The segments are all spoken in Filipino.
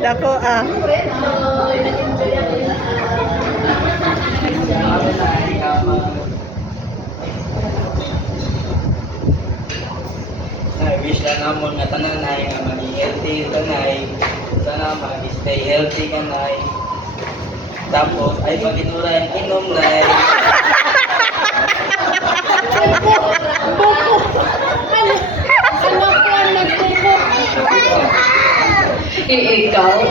Dako ah. I wish na namon nga tanan ay nga maging healthy tanay. Sana mag-stay healthy kanay. Tapos ay paginura ang inom na ay. Ikaw?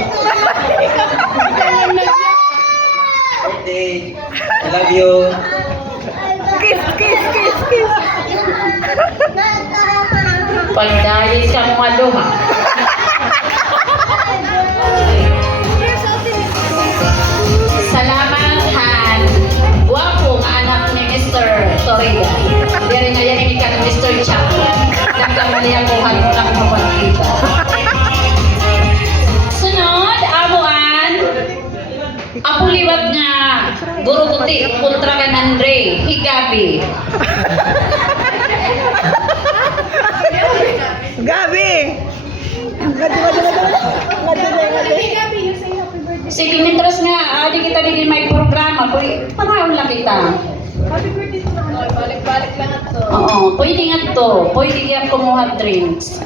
Birthday. I love you. Kiss, kiss, kiss, kiss. Pagdahil sa mga luha. Salamat, Han. Guwapong anak ni Mr. Torida. Dari nga yan ka ng Mr. Chapman. Nagkamali ako mo ng kapatida. Sunod, amuan. Ako liwat nga. Guru Buti, kontra ka Andre. Higabi. Gabi. Sige, mitras nga, di kita din may programa. Panahon lang kita. Balik-balik lang ito. Oo, pwede nga to. Pwede nga kumuha drinks.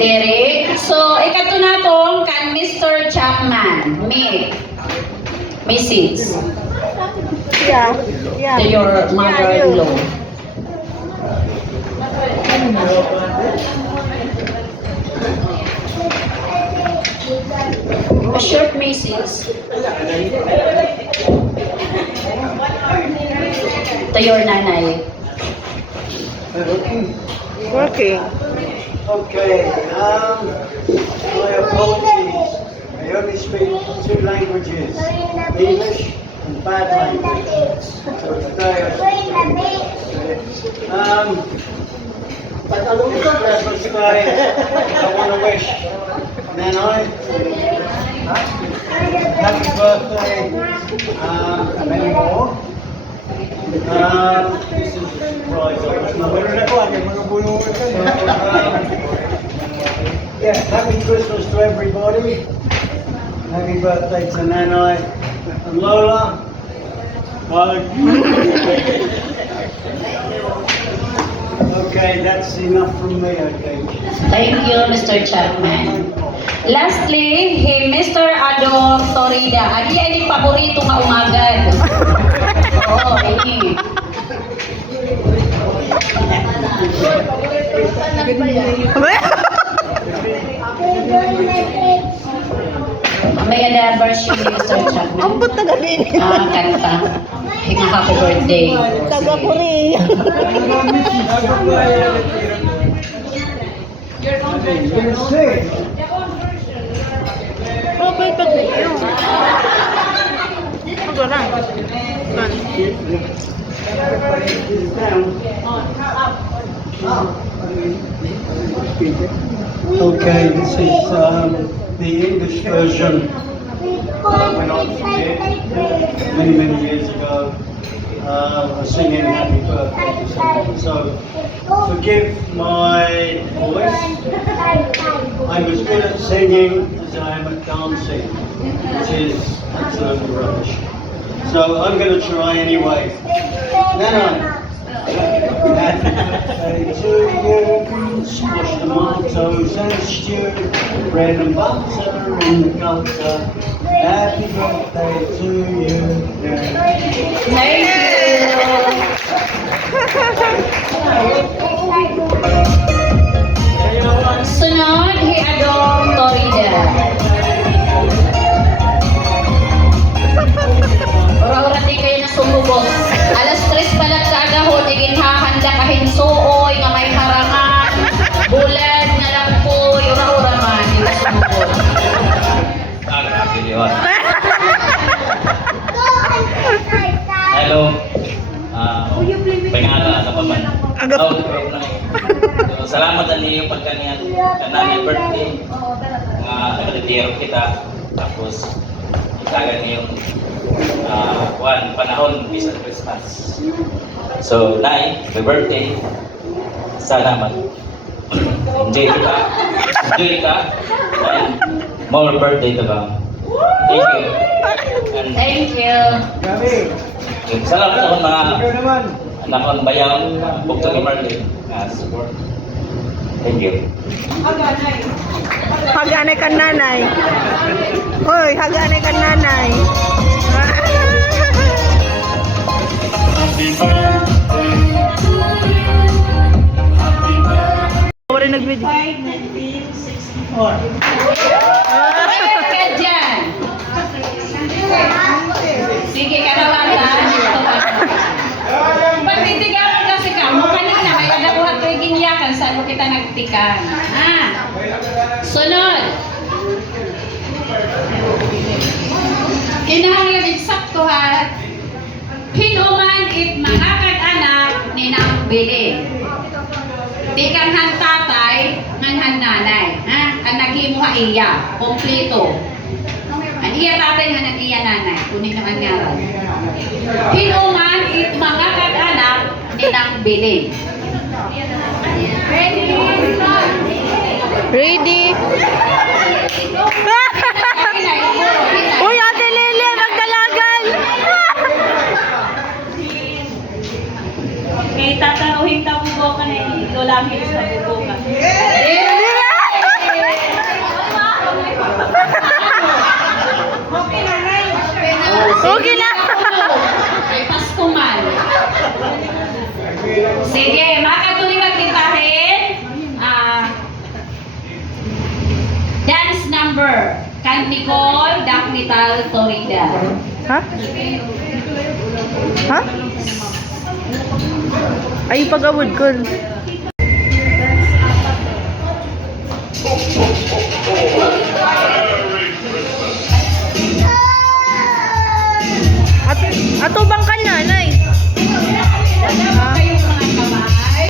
Derek. So, ikato na tong kan Mr. Chapman. Message Yeah. Yeah. to your mother-in-law. A short message to your nanay. Working. Okay, my apologies. I only speak two languages, English and bad language. So today I speak Christmas Day, I want to wish Nanai happy birthday, and many more. This is a surprise. Yeah, happy Christmas to everybody. Happy birthday to Nanai and Lola. Okay, that's enough from me, I think. Thank you, Mr. Chapman. Lastly, hey, Mr. Ado Torida. Adi ay di paborito nga umagad. Oo, ini. May ada version ni Mr. Chapman. Ambot taga din. Kanta. Hinga happy birthday. Taga Korea. Okay, pag iyo. Pagorang. Okay, this is the English version that went on many years ago. Singing happy birthday to someone. So forgive my voice. I'm as good at singing as I am at dancing, which is absolutely rubbish. So I'm going to try anyway. Nana, happy birthday to you. Squash tomatoes and stew, bread and butter in the gutter. Happy birthday to you. Thank you. Sunod, Hiadong Torida. Ura-ura di kayo na sumubos. Alas 3 pala sa agahon, igin hahanda kahin suoy, nga may harangan. Bulan na lang po, ura-ura man, di ba sumubos. Grabe yun. Hello. Pangala sa paman. Salamat ani yung pagkaniya kanang birthday. Nagalitiro kita. Tapos itagan niyo yung panahon bisan Christmas. So, Nay, happy birthday. Salamat. Enjoy ka. Enjoy ka. And more birthday to come. Thank you. And Thank you. salamat sa mga anak ko ng bayan, Bukto ni Marlene. Support. Thank you. Haganay ka nanay. Hoy, haganay ka nanay. Wala nag-video. Ka dyan. Sige, karawanan. Pagtitigan mo kasi ka, mo kanina, may nagabuhat ko yung ginyakan, saan mo kita nagtikan. Ha? Sunod. Kinahanglan eksakto ha. Hinuman it mga kag-anak ni nang bilin. Di kang han tatay, ngan han nanay. Ha? Ang naghimo ka iya, kompleto. Ang iya tatay, ngan ang iya nanay. Kunin ang anyaran. Hinuman it mga kag-anak ni nang bilin. Ready? Uy, Ate Lily, magdalagan! Kay tatanuhin ta mo ka na lolangin sa buko ka. Okay na! Ay, Pasko man. Sige, makatuloy magtintahin. Dance number. Canticol, Dacnital, Torida. Ha? Ha? Ay, pag-awod ko. Ato bang ka nanay? Wala kayong mga kamay.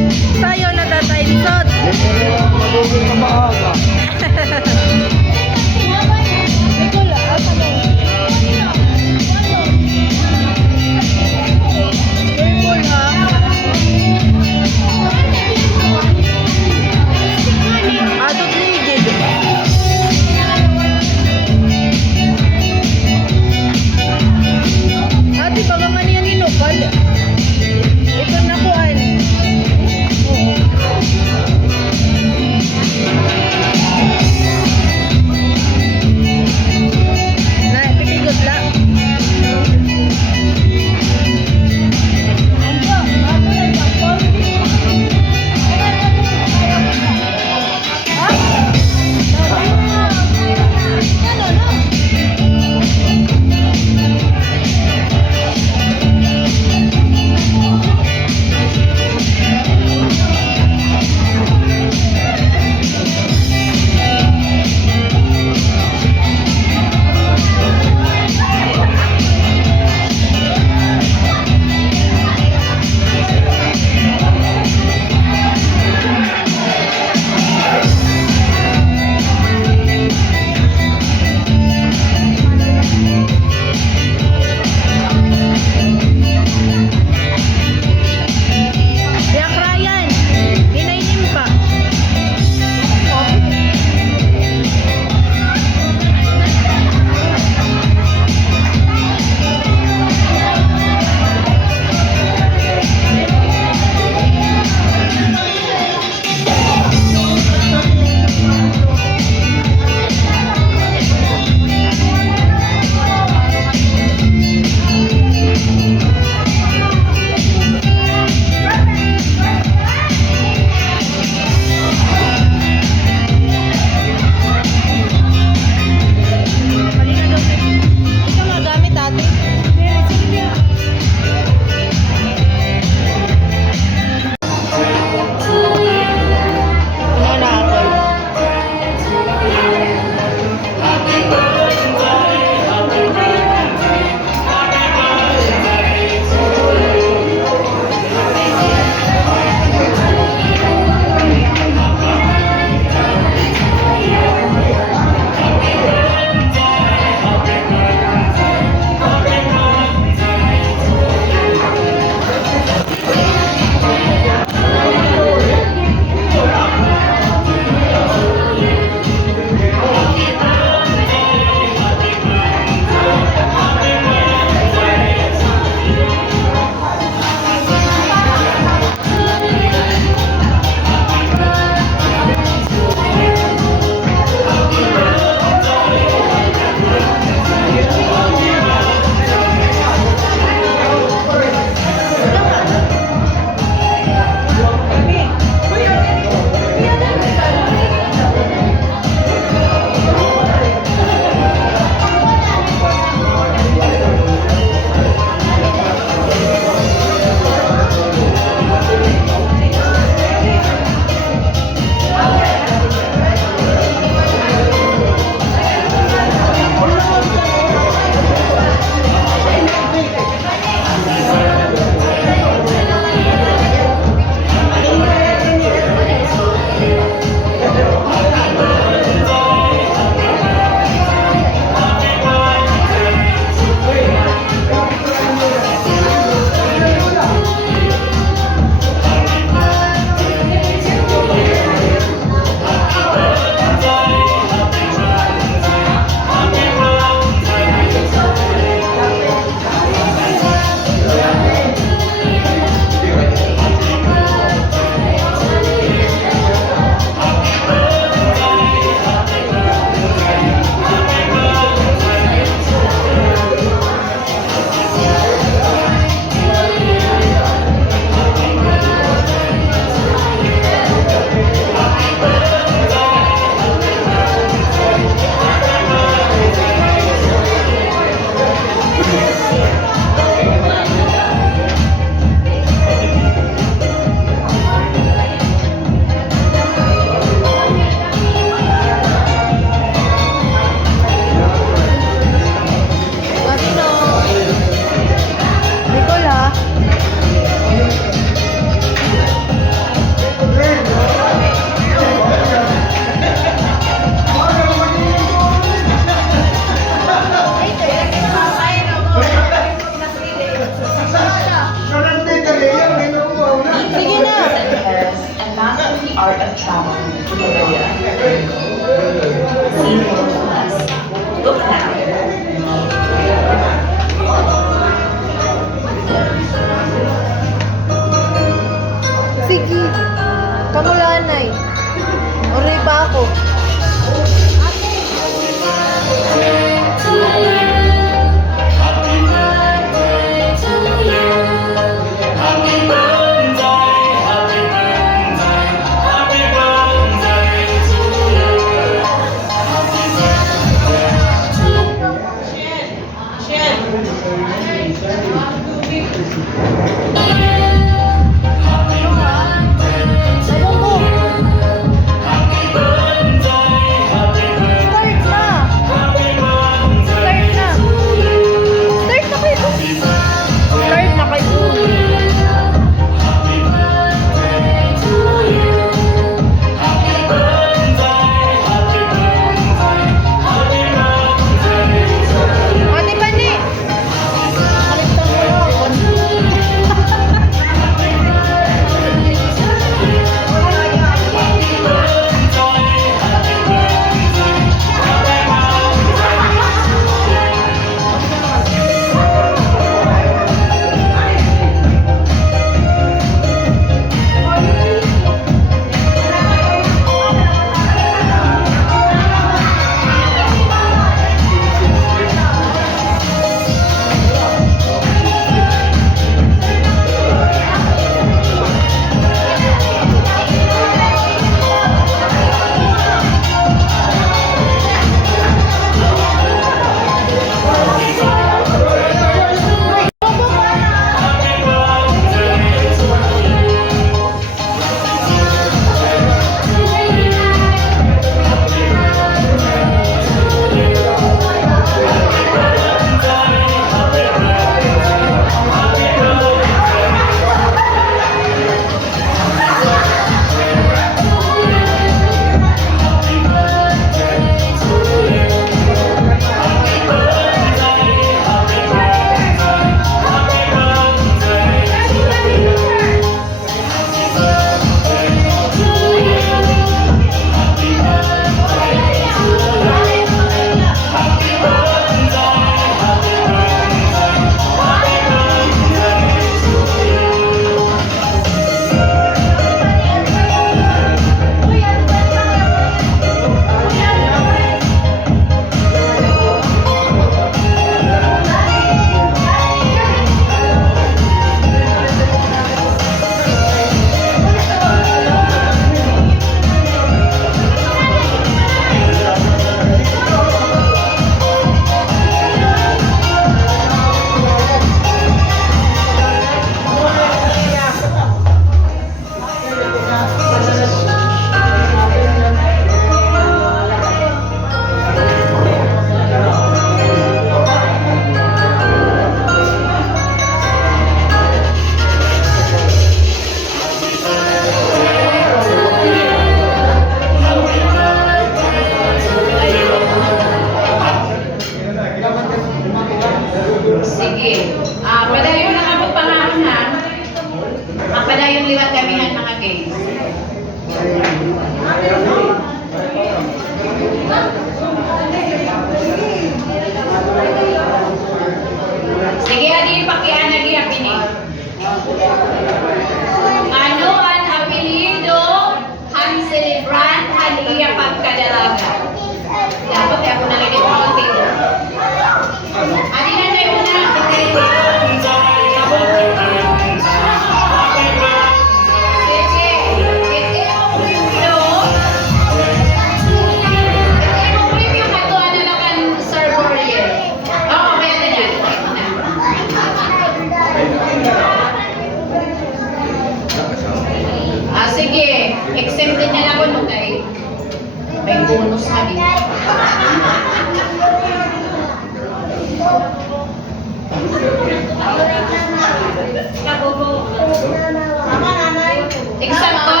Eksakto?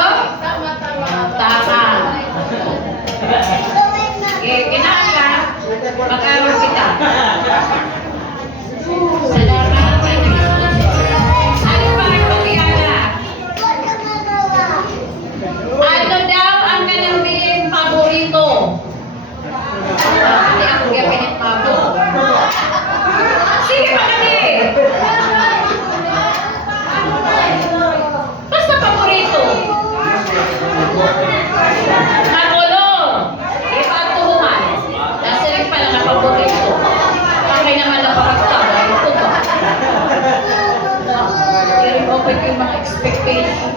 Tama. Kailangan ka, mag-aral kita. Salamat. Ano pa ang Patiana? Ano daw ang kanambing paborito? Hindi ako gawin pabo. Sige pa kami! Basta paborito. Magulo. Ipatuhuman. Nasirin pala na paborito. Pakay naman na pakagtawa. Ito ba? I-reopen ko yung mga expectation.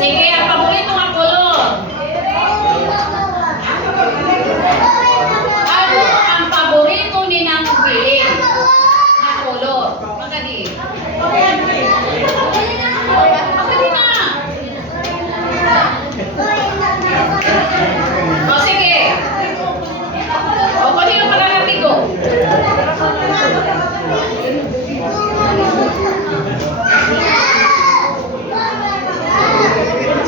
Sige, ang paborito ang gulo. Ano ang paborito ni Nang Piling? Na gulo. Magadi. Magadi na. O sige. O kung sino malalapit ko.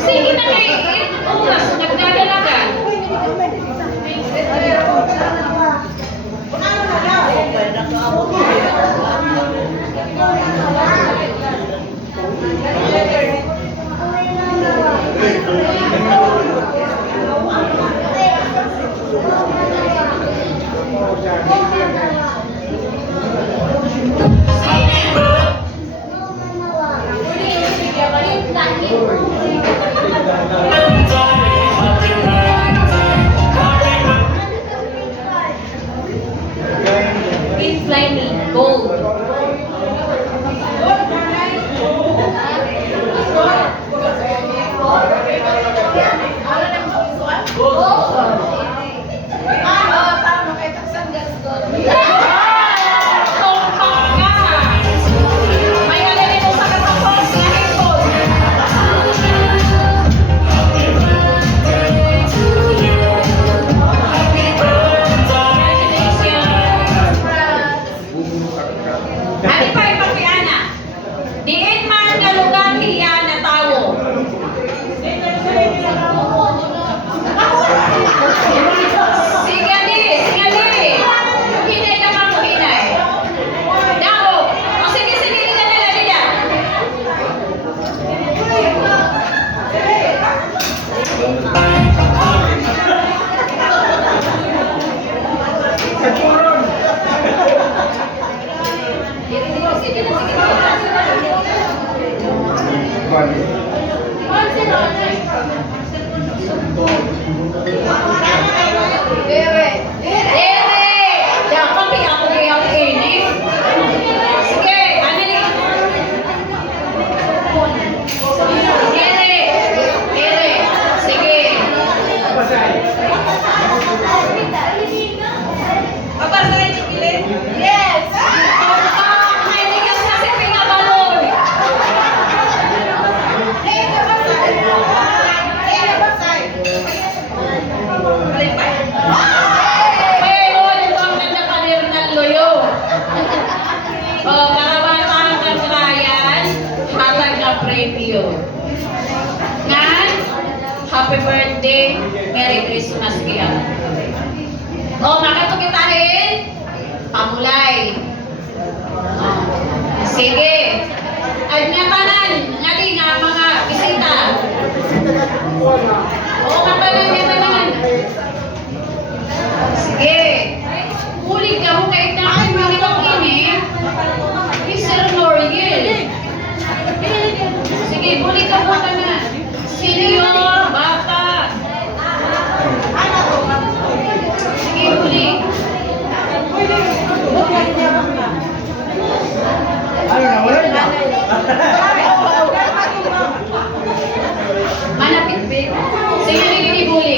Sige na kayo. Oras, nagdadalagan. Fly me, gold. Diin man nga lugar hiya na tawo. Sige di. Hinay ka pa mo hinay. Dawo. O sige, nila nila. Preview. Nga, happy birthday, Merry Christmas kaya. O, makatukitahin, pamulay. Sige. At nga tanan, nga di nga mga bisita. O, matanan nga tanan. Sige. Ulit ka mo kahit na ang mga ini. Mr. Noriel. Sige, buli ka po na. Senior, bata. Sige, buli. Manapit, babe. Sige, buli.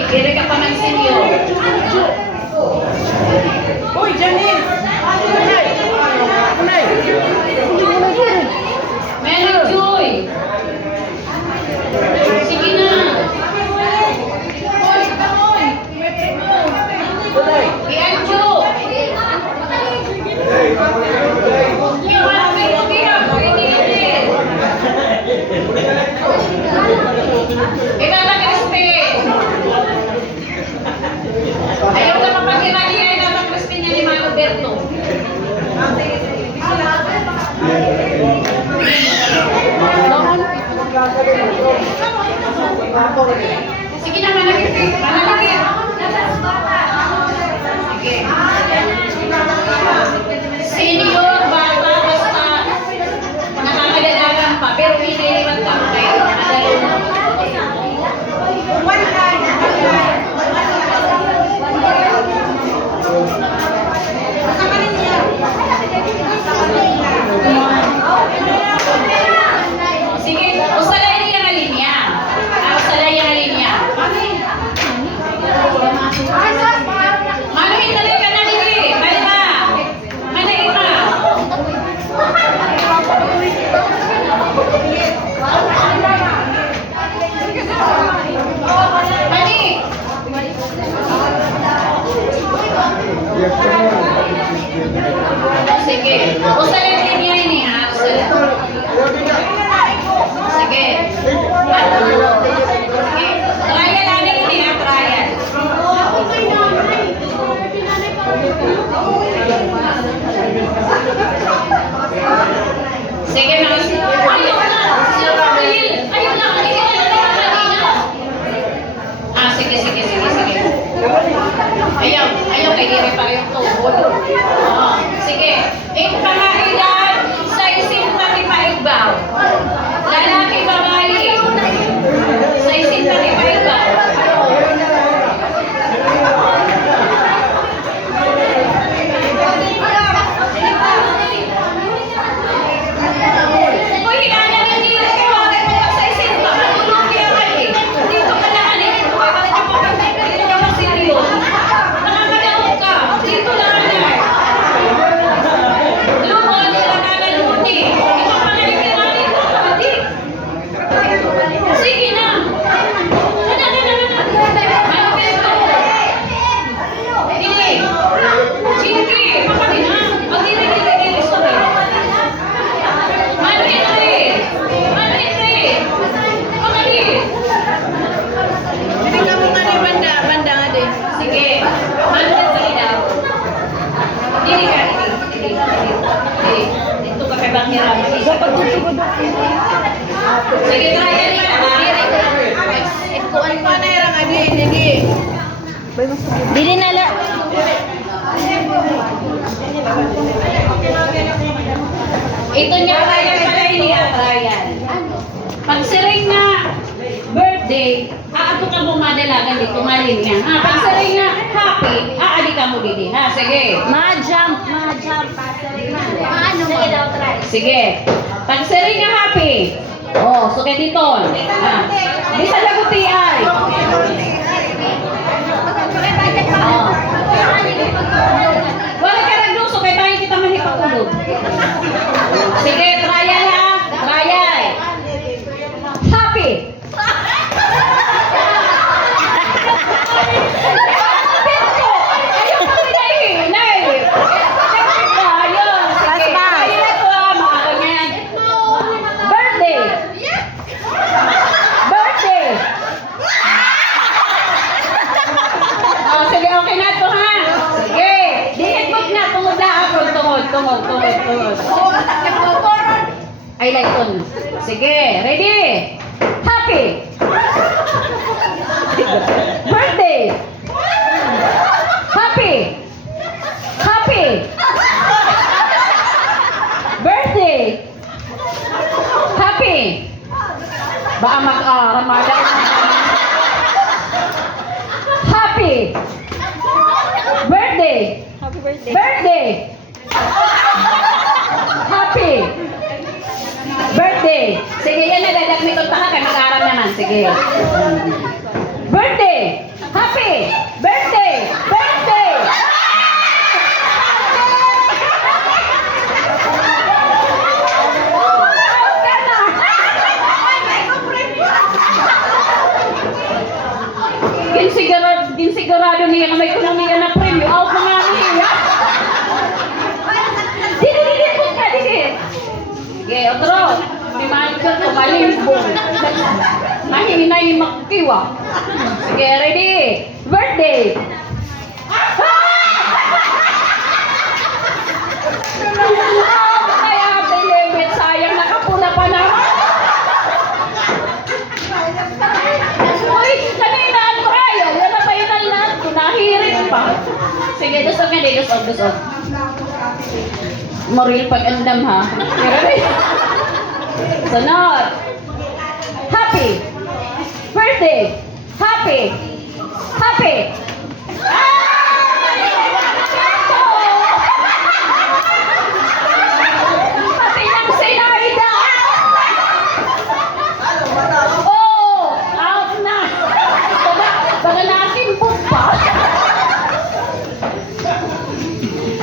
Sige na, manakit. Manakit. Sige. Senior, bata, basta nakakadalagan pa, pero hiniliwan ka kayo. Sige, usalay niya nga linya. Usalay niya nga linya. Manuhin na rin ka na hindi. Bali na. Manahin na. Mani. Sige. Usalay niya ini ha. Usalay. Sige. Sige. Trial ano ini ha. Trial. Sige na. Ayaw na. Sir Rafael. Ayaw na. Ah, sige. Ayaw kay Giri pa yung tubod. Sige. Ang pangalan sa isin pati paigbaw. Lalaki babae. Sa isin pati paigbaw. Uy, hinala nga hindi na kayo. Bakit mo sa isin pa? Matulog kaya kayo. Dito ka lang. Dito ka mag-serious. Nakakadaog ka. Dito lang. Lumon, sila kagaluti. Ito pa na ikiranin ko. Sige na. Dili. Sige. Makati na. Magdiri. Sorry. Mano Henry. Makati. Hindi ka mo nga ni banda nga din. Sige. Mano Henry daw. Dili ka. Dili. Dito ka kay Banghira. Sige, trial niya. Kuan pa na yung nga din. Hindi. Dili na la. Ito niya trial pala niya trial. Pag siring na birthday, ato ka bumadalagan dito malin niya. Pag siring na happy, aali ka mo didi. Ha, sige. Ma-jump. Paano mo? Sige daw, try. Sige. Pag siring na happy, oh, so kay dito. Bisa laguti ay. Oh. Wala ka nagdong, so kay bahay kita mahipagulog. Sige, trial ha. Trial. Happy. Ayun ko nay. Ayun. Sige. Ayun na to ha, mga ganyan. Birthday. Oh, sige, okay na to ha. Sige. Dihit mo na, tungod na ako. Tungod. Ay, like on. Sige, ready? Happy. Birthday. Happy. Birthday. Happy. Baka mag-Ramadan. Happy. Birthday. Happy. Birthday. Sige, yan na dadagmit ang taka. Mag-aral naman. Sige. Birthday. Happy. Birthday. Ginsigurado niya na may kunamihan na premyo. Out na nga niya. Dili. Sige, otro. May malikot ko, malimbong. Mahinay magkiwa. Sige, ready? Birthday. Kaya sayang nakapuna pa naman. pa. Sige, dusog nga di, dusog. Moril pag-andam ha. Sunod. Happy birthday. Happy. Pati ng sinayda. Oh, out na. Baka natin pa.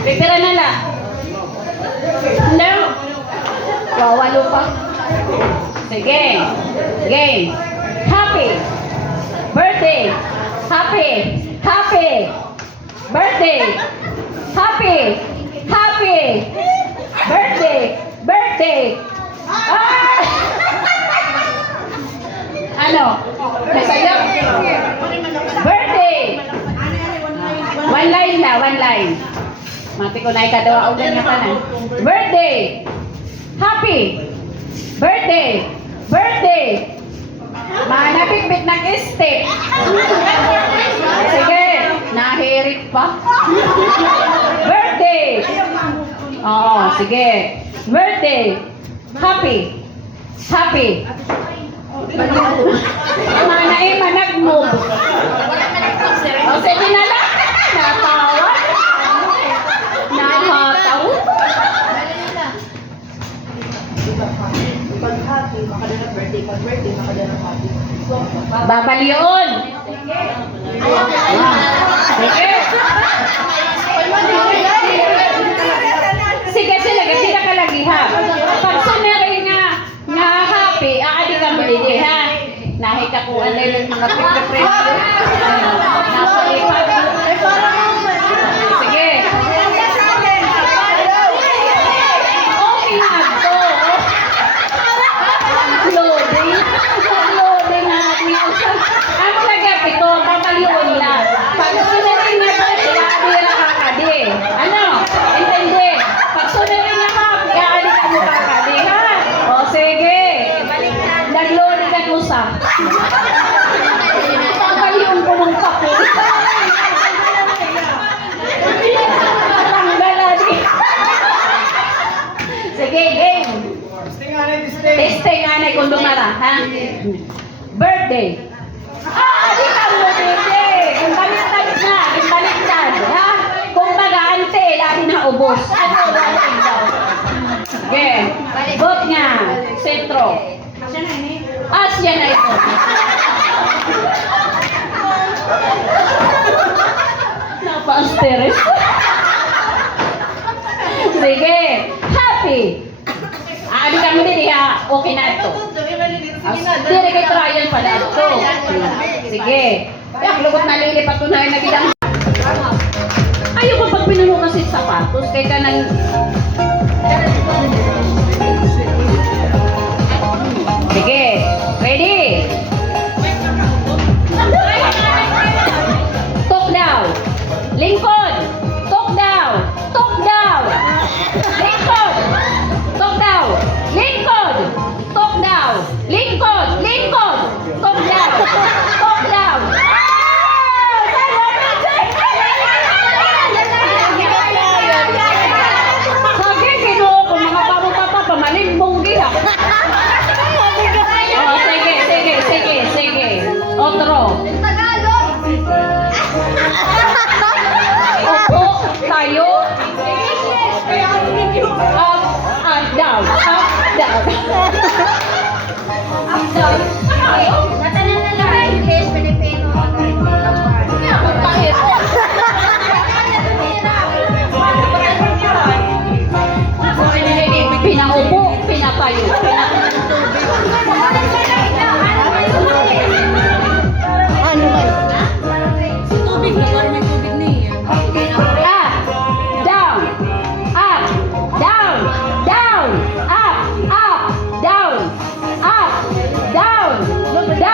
Pipira na lang. No. Wawalo pa. Sige. Game. Happy birthday. Happy birthday. Happy birthday. Ah! Ano? Nasayap? Birthday. One line. Mati ko na ikadawa ulan niya ka na. Birthday. Happy birthday. Manapikbit ng step. Sige, nahirit pa. Birthday. Oo, sige. Birthday. Happy. Manag-move. O, sige na lang. Natawa. Nakataw. Babalion. Sige sila kasi nakalagi ha. Pag sunari nga happy, aadi ka mo didi ha. Nahi ka kung ano yung mga pagka-presyo. Nasa lipat. Sige. Okay na ito. Loading natin. Ang lagap ito, babalion lang. Pag sunari nga ba, ilaabira ka kadi. Ano? Intindi? Pag sunari nga happy, aadi ka mo kakadi ha. O sige. Nag-loading ka usa. Babalion ko mong papel. Sige, game. Testing anay kung dumara, ha? Birthday. Di ka mo birthday. Kung baliktad na, baliktad, ha? Kung baga-ante, lagi na ubos. Ano, walang daw. Sige. Bot nga. Sentro. Asya na ito. Napa-asteris. Sige. Happy. Adi kami din ha. Okay na ito. Dire kay trial pala ito. Sige. Yak lugot na lilipat ko na yung nagidang. Ayaw ko pag pinuno kasi sapatos. Kaya ka nang... Sige. Ready? Talk down. Lingkod. Talk down. Talk down. Lingkod. Talk down. Lingkod. Talk down. Lingkod. Lingkod. Talk down. Talk down. Sabi, kinuha ko mga paro-papa, pamalimbong gila. Oh, sige. Otro. Opo, tayo. Up, down. Pinaupo, pinatayo. Ano ba? Tubig na, parang may tubig na eh. Up, down, up, down, down, up, down, up, down. Look down.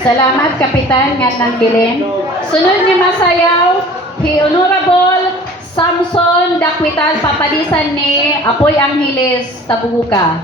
Salamat, Kapitan nga nang bilin. Sunod nga masayaw, Honorable Samson Dakwital papadisan ni Apoy Angeles Tabuka.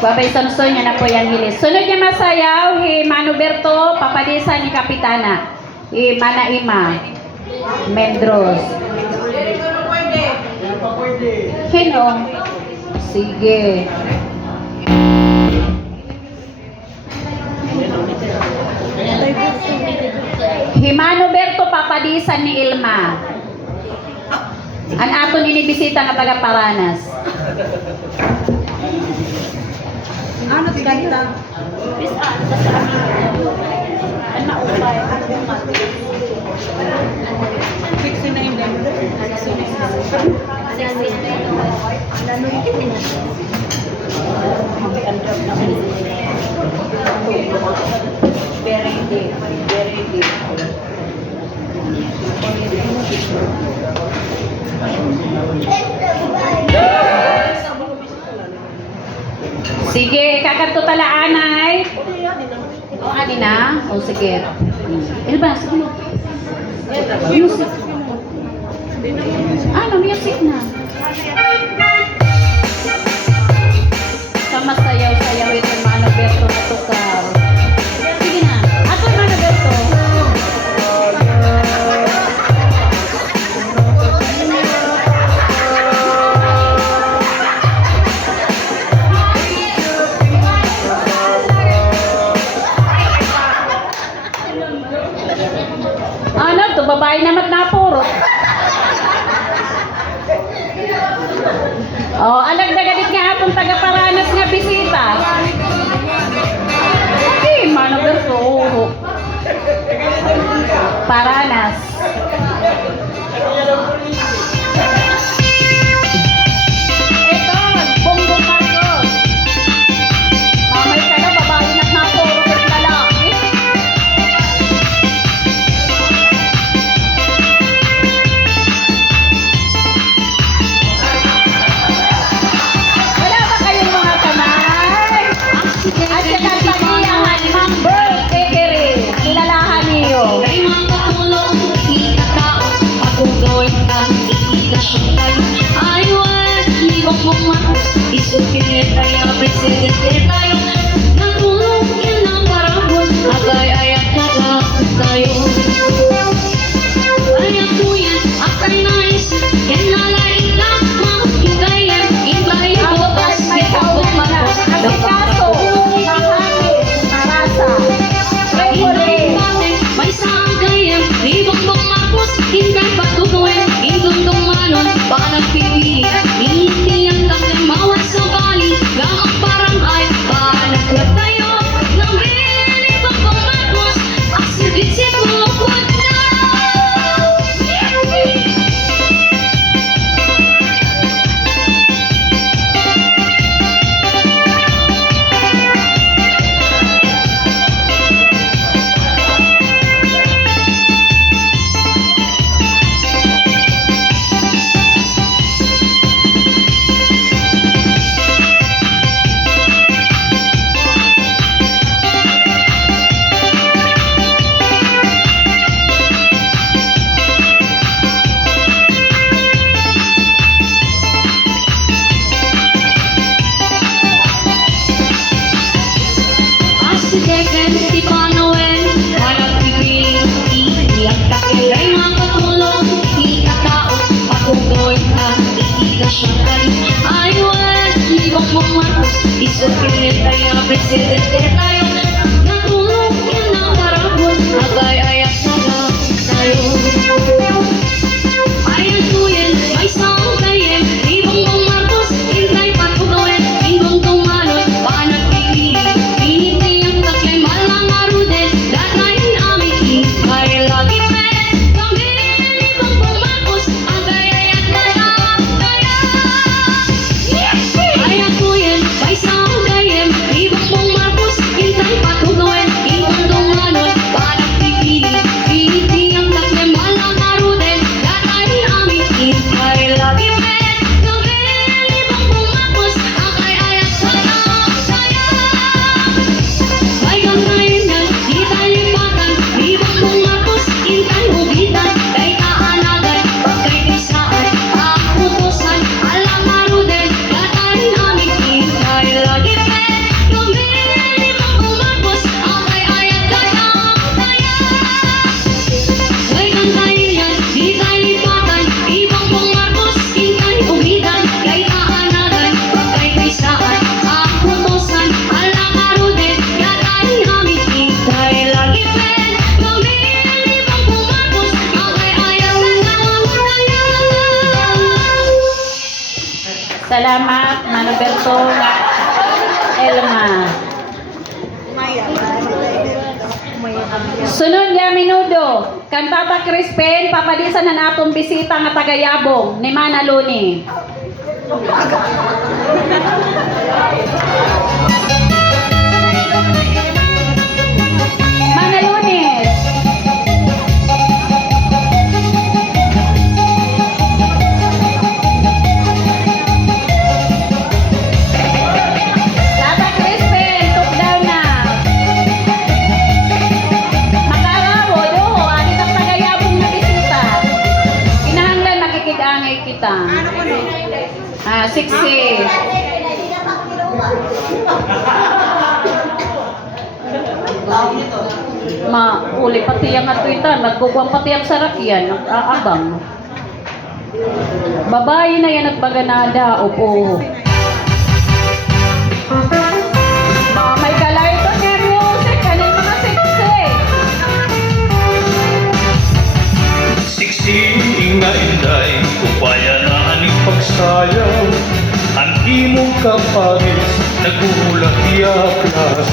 Babay Samson nga na po yan hilis. Sunod niya masayaw, Manuberto, papadisan ni Kapitana. Manaima, Mendros. Sino? Sige. Manuberto, papadisan ni Ilma. An aton inibisita nga taga Paranas. Ano kanta? Very deep, very deep. Sige, kakanto tala anay. O, ani na? O, sige. Ilba, sige. Music. Ano, music na. Sama sayaw-sayaw ito, Manuberto na tukar. Sige na. Ato, Manuberto. Ano to, babae na magnapuro. Oh, alag dagadit nga atong taga-Paranas nga bisita. Okay, mano berso. Paranas. Ito, Bongbong Marcos. Mamay ka na, babae na na puro ng lalaki. Wala ba kayong mga kamay? At saka tagiyahan, Mambel, Kekere, kilalahan niyo. Ay mga katulong, ikatao, pagkugoy ka, ikikasyon ay libang mong isukit ay presidente tayo, natulong yun ang parabot, agay-ayak tayo. Kaya po yan, akay nais, kinalain lang, mahigayan, itlay bukas, May kaunat na. Asikaso, Mahangin, Marasa, Favorite. may saagayan, libang Marcos, hindi patutuin, indundong manon, panagpipili, hindi ang takay mawat sa bali, gamang parang ay, panagpag tayo, ng libang Marcos, aksiditsit mo po na. Asigegen si Panoel, walang pipiling, iiyak takilay mga katulong, ikatao, patuloy ka, ikikasyakan, aywan, libang Marcos, isukit tayo, presidente tayo, natulong yun ang parabot, agay-ayak tayo. Ayan po yan, may saagayan, libang Marcos, hintay patuloy, indong tumalon, panagpipili, hindi ang taklay malang aruden, danayin amin, kaya lagi pwede, kami libang Marcos, agay-ayak tayo. Ayan po yan, may saagayan, libang Marcos, hintay patuloy, indong tumalon, panagpipili, hindi ang taklay malang aruden, danayin amin, kaya lagi pwede, kami libang Marcos, agay-ayak tayo. Ay gantayin yan, di tayo lipatan, libang Marcos, intay ubitan, kay kaanagan, pagkaitisaan, akutusan, alang aruden, gatahin amin, intay lagi pwede, kami libang Marcos, agay-ayak tayo. Ay gantayin yan, di tayo lipatan, libang Marcos, intay ubitan, kay kaanagan, pagkaitisaan, akutusan, alang aruden, gatahin amin, intay lagi pwede, kami libang Marcos, agay-ayak tayo. Salamat, Manoberto, Elma. Maya. Sunod nga minudo, kantata Crispin, papadisan na natong bisita nga tagayabong ni Mana Luni. Mana Lunes. Tata Crispin, took down na. Makarawo, doho, alit ang tagayabong na bisita. Kinahanglan makikidangay kita. Siksi. Uli pati ang atwitan, nagkukuang pati ang sarakyan, nag-aabang. Babae na yan at baganada, upo. May kalay ito niya music, kanil mga siksi. Siksi nga inday, upaya na aning pagsayaw, imong kapagis, nagulak yaklas.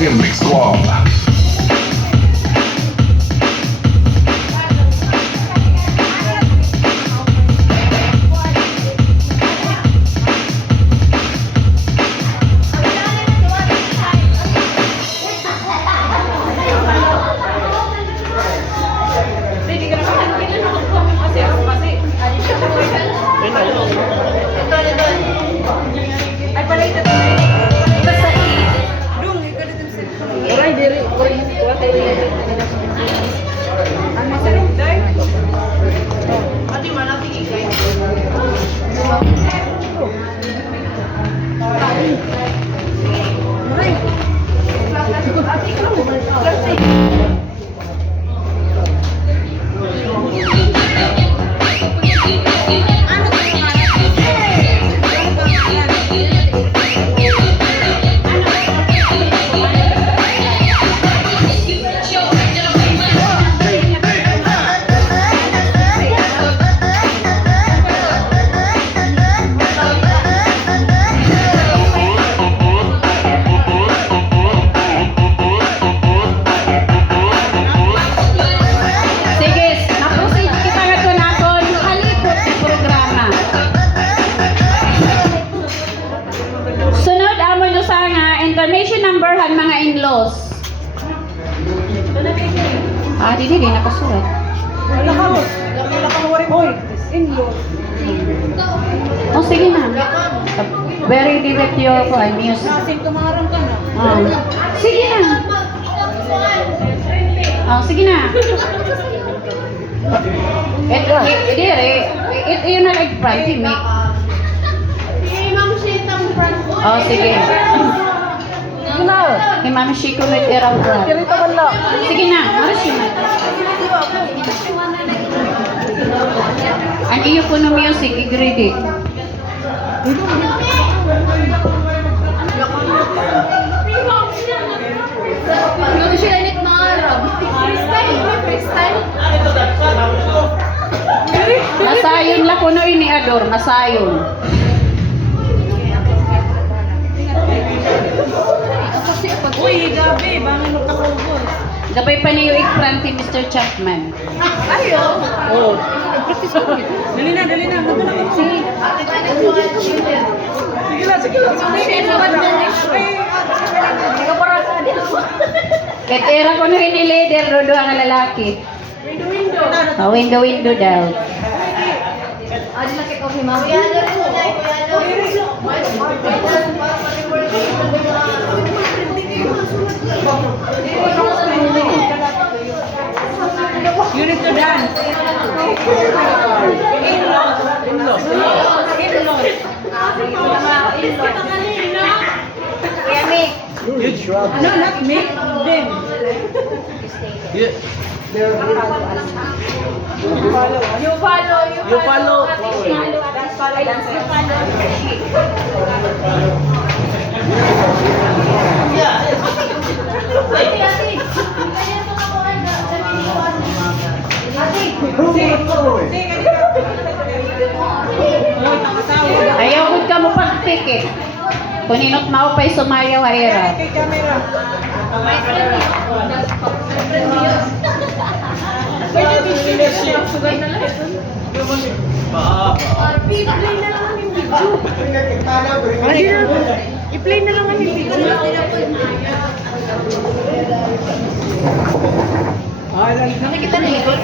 Mix Club. Information number han mga in-laws. Dili nakasulat. Wala ka mo. Wala ka mo rin. Hoy, in-law. Oh, sige na. Very direct your news. Nasin kumarang ka na. Sige na. Sige na. Yun na like front, make. Sige. Kay Mami Shiko na era front. Sige na, maras yun. Ang iyo po ng music, i-grade. Masayon la kuno ini ador, masayon. Uy, gabi, bangin mo kakubos. Gabay pa niyo i-front ni Mr. Chapman. Ayo. Oh. Practice ko. Dali na. Huwag na ako. Sige. Sige lang. Ketera ko na rin ni leader, rodo ang lalaki. Window daw. You need to dance. Good job. No, not me. Them. Yeah. You follow. You follow. That's follow. That's you follow. Ayaw ko ka mo pagpikit. Kuninot mo pa'y sumayaw ayra. I-play na lang ang video. Nakikita na yun?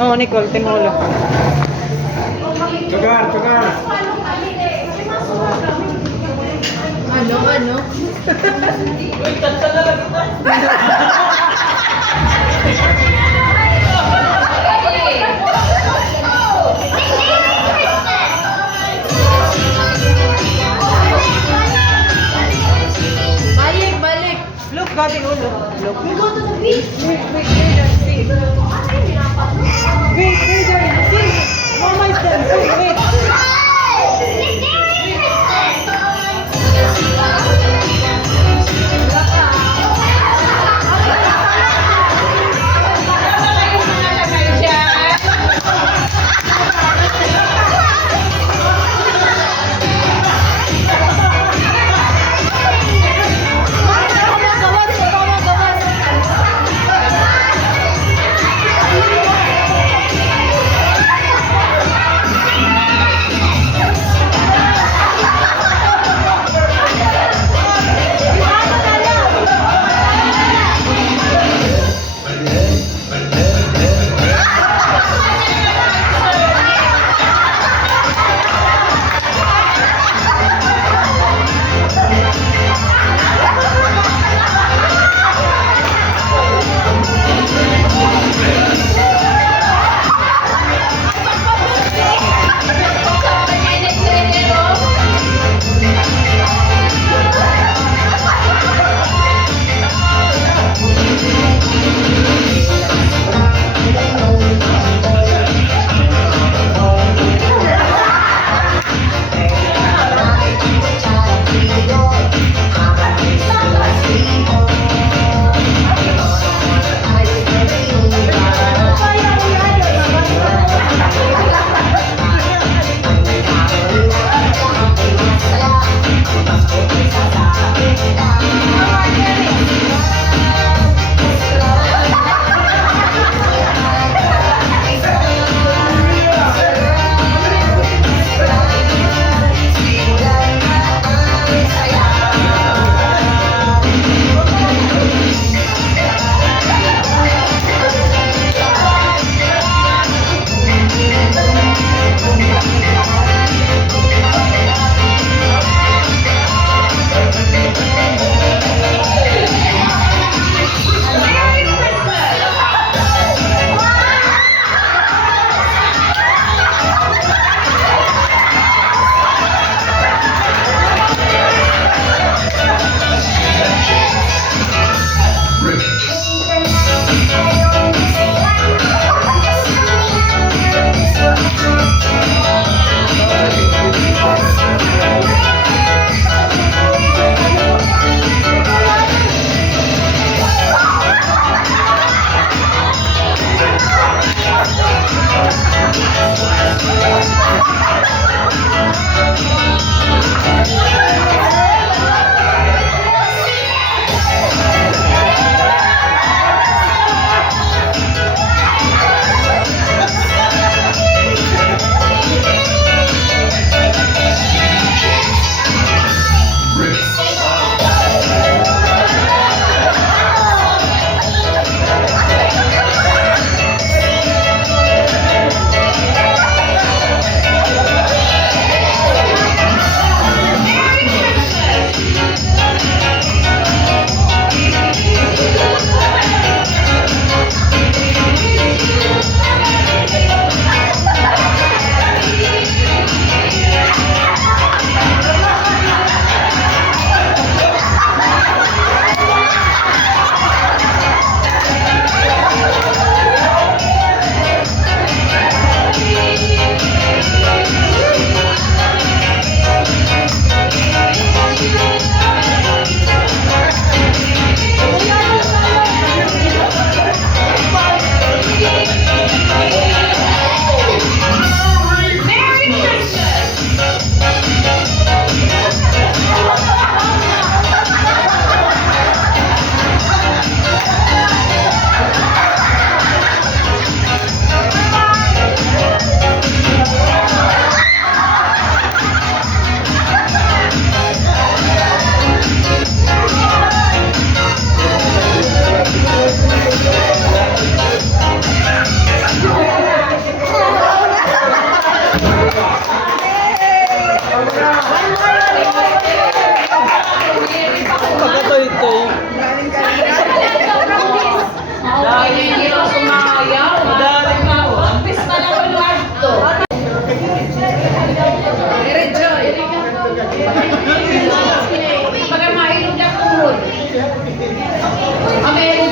Oo, Nicole, Timola. Tugar. Ano? Balik. Look, gating ulo. Look. We go to the beach. Wait, there, see. Wait, there, see. Mama is dancing. Wait.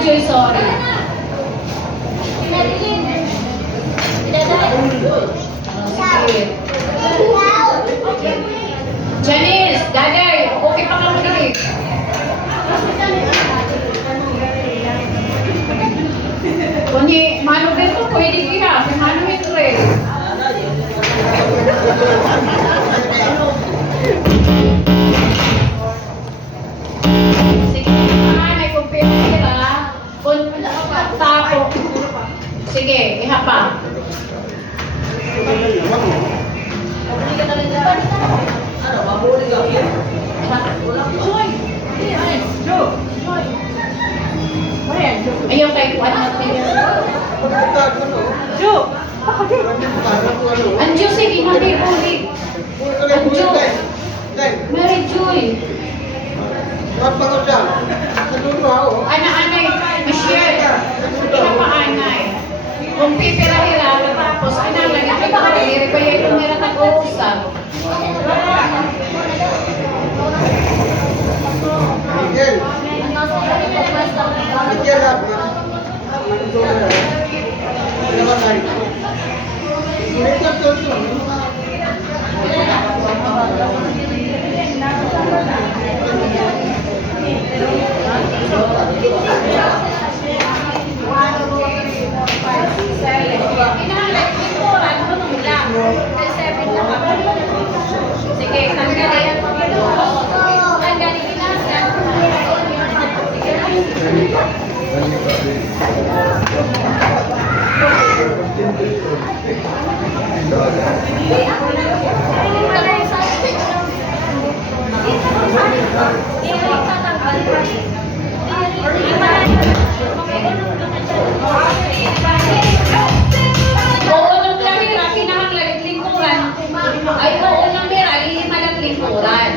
Joy, sorry. Janice, Daday, okay pa ka magiging? Kundi, Mano Beto, pwede kaya. Si Mano Henry. Sige, may kumpira. Kung tapo. Sige, iha pa. Ayaw kay Juan natin. Anjo, sige, mabibuli. Anjo. Mary Joy. Ana-anay, Michelle. Ika pa anay. Kung pipira-hira, tapos anang lagi kay Kaliri, kaya yung meron nag-uusap. Sige, tanggalin. Tanggalin Oo nung lahira, kinahanglan lingkuran. Ay, oo nung mera, lihimalang lingkuran.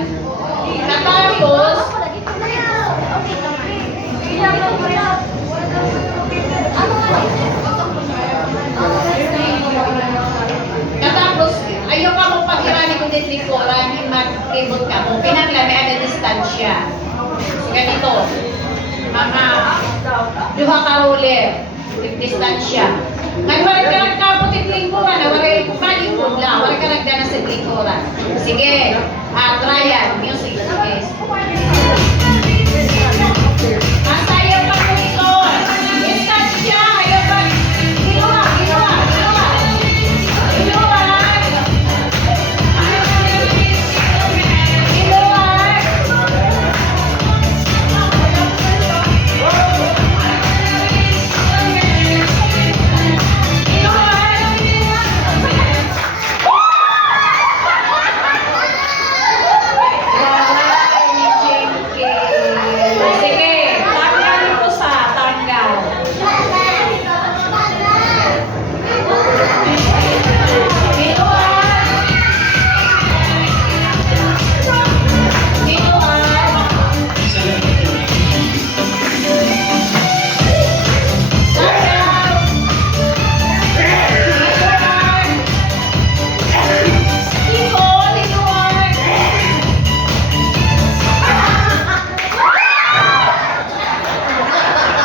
Katapos, katapos, ayaw ka mong pag-irani kung din lingkuran, mag-kibot ka mo. Kinahanglan, may ada distansya. So, ganito. Mga duha ka huli, distansya. Nagwala ka nagkapot yung lingkuran, wala yung palingkod lang, wala ka nagdana sa lingkuran. Sige, trial, music, sige. Basta ayaw pa kung ito. Distansya, ayaw pa. Ginawa.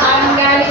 Tanggal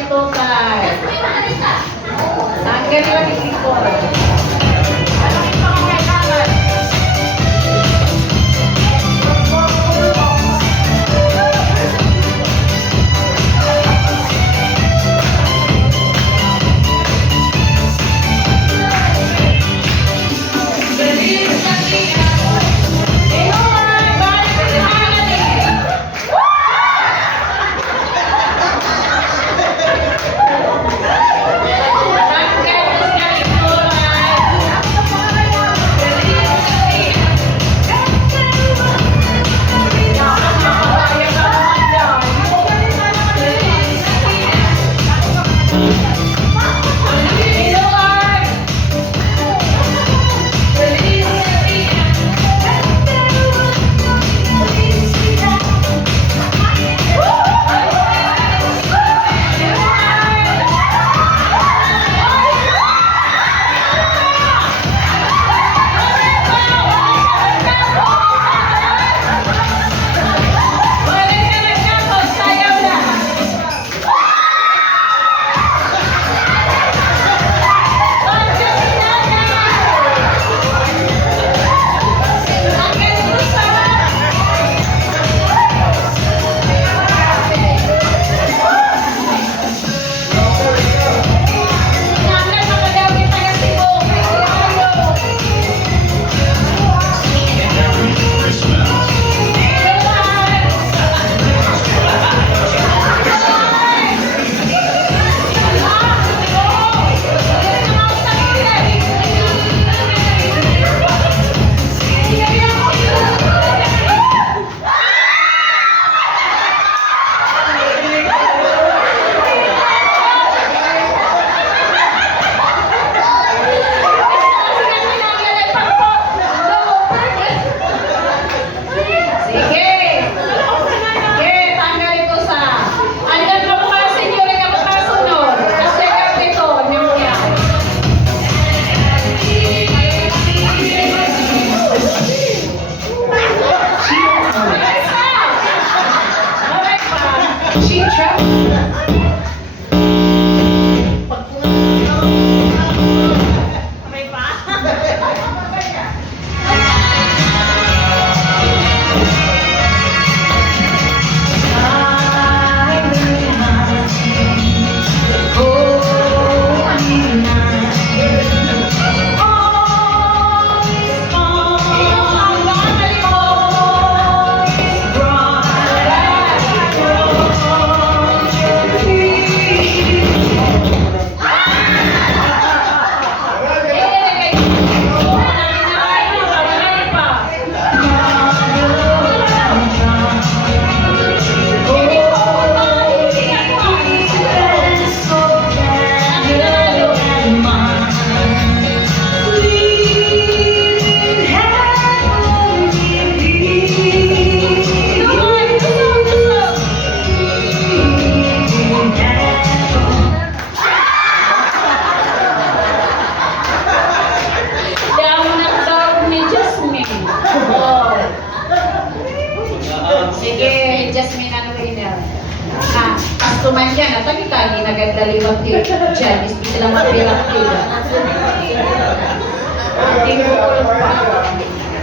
dyan, at tagi-tagi nagagdaliwag dyan, isip sila mapilak-pilak.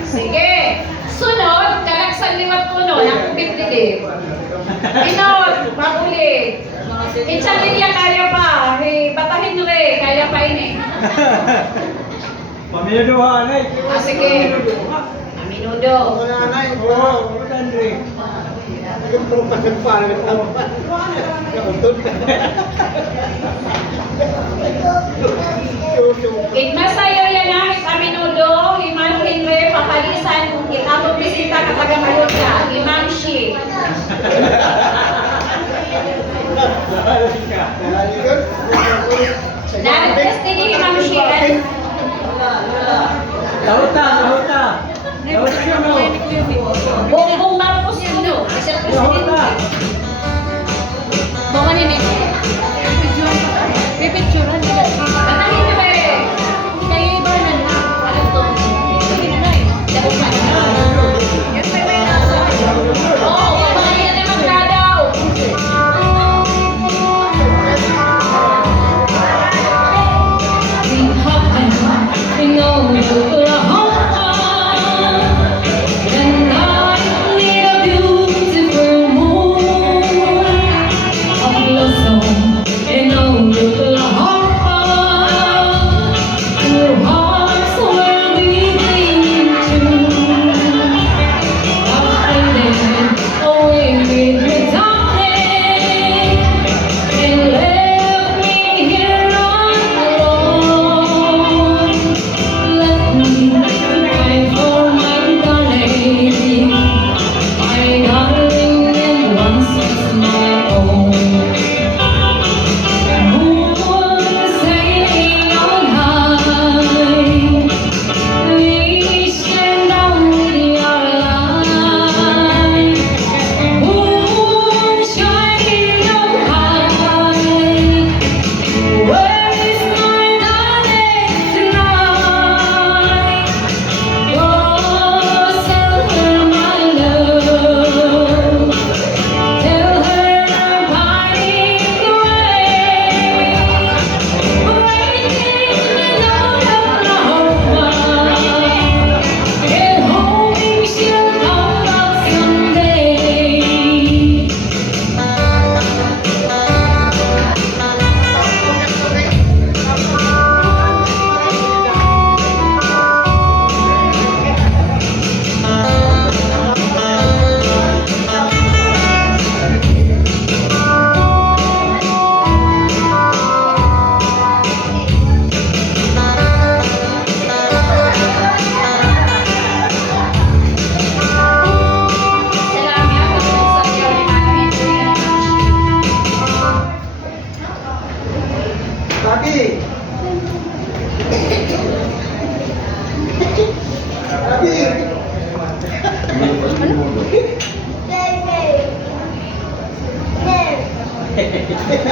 Sige, sunod, kalaksan liwat puno, ng kubit dili. Inod, mabulit. Itsalin niya kaya pa, batahin nyo kaya pa ini. Paminuduhan ay. Sige, aminudo. Igmasayo yan na, aminudo, Imam Henry, papalisan, itapong bisita kataga mayon ka, Imam Shi. Narites din ni Imam Shi. Lauta. Bongbong Marcos yun, Mr. Presidente. Bunga ni Nene. Pipicturean nila. Katahin niyo ba eh? Kayo iba na na. Alam to. Hindi na eh. Dapat pa. Yes, may nasa. Oo, mga yan ay magkadaw.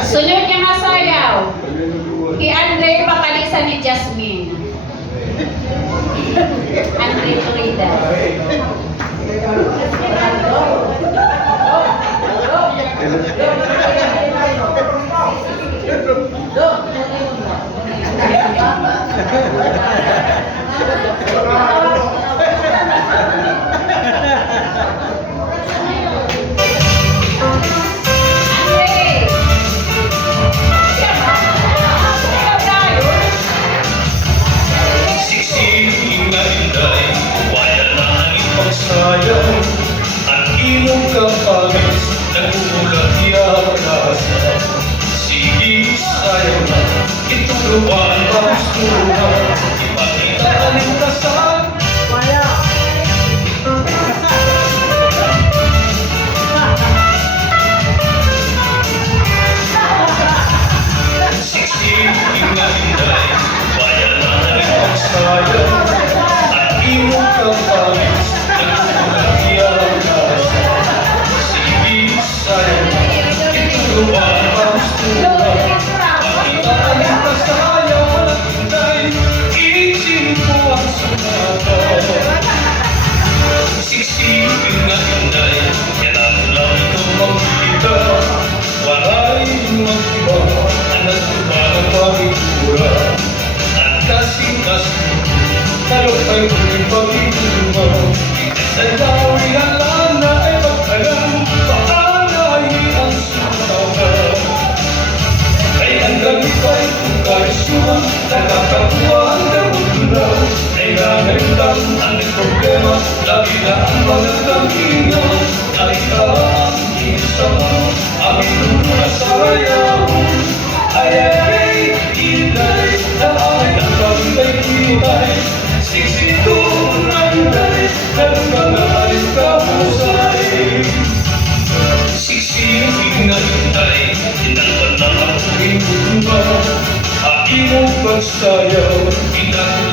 Sunod niya masayaw. Kay Andre, papalisan ni Jasmine. Andre Torida. At imong kapagis nagmulat yagasa. Sige sayo na ituluan ang suha. Ipakita ang lintasan. Siksik inday, bayan na rin ang sayang. At imong kapagis nagmulat yagasa. Sige sayo na ituluan ang suha. Ipakita ang lintasan. Inday, isin ko ang sumata. Siksik inday, yan ang lang ito magkita. Walay problema, lagi na ang mga kamino. Ay kaangin sa aming nasayang. Ay, inay, na ay ang pagkaitay. Siksitong anday, ng mga kahusay. Siksing anday, ng mga bunga. Aking pagsayaw, inang